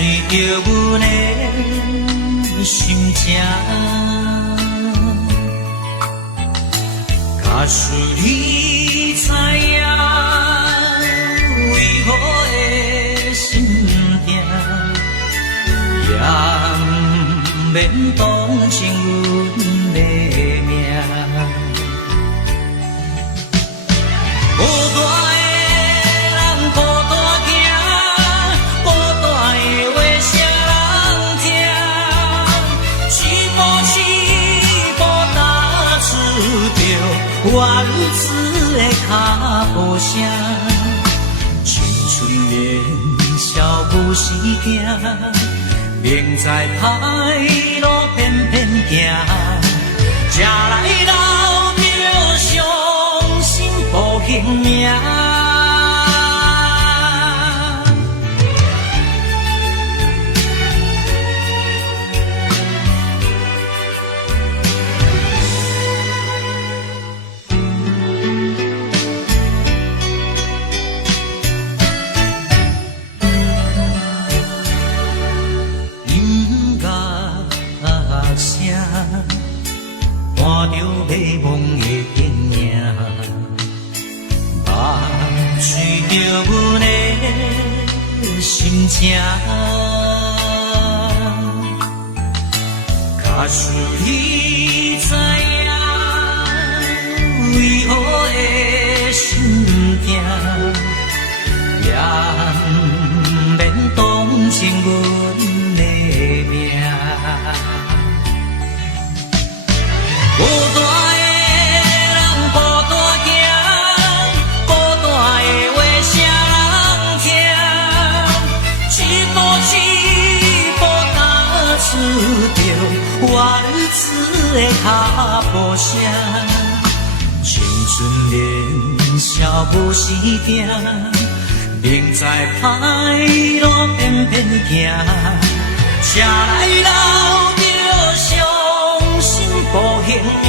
随着阮的心情，假使你知影，为何的心痛，也不免同情阮的命。孤单的人孤单行，孤单的话谁人听？起步起步踏出着我儿子的脚步声，青春年少不时行，明知歹路偏偏行，吃来老着伤心无形命。伴着迷惘的形影，梦随着阮的心情，假使你知影，为何的心痛，也不免同情阮的命。孤单的人孤单行，孤单的话谁人听？一步一步踏出着我儿子的脚步声，青春年少不时行，明知歹路偏偏行，车来老着伤心无形命。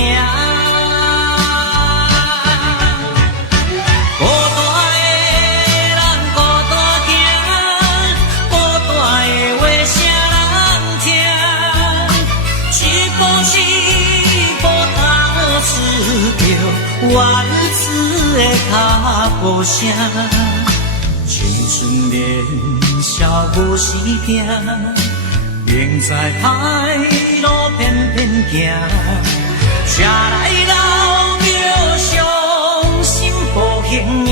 孤单的人孤单行，孤单的话谁人听？一步一步踏出着我儿子的脚步声，青春年少不时行，明知歹路偏偏行，车来老着伤心无形命。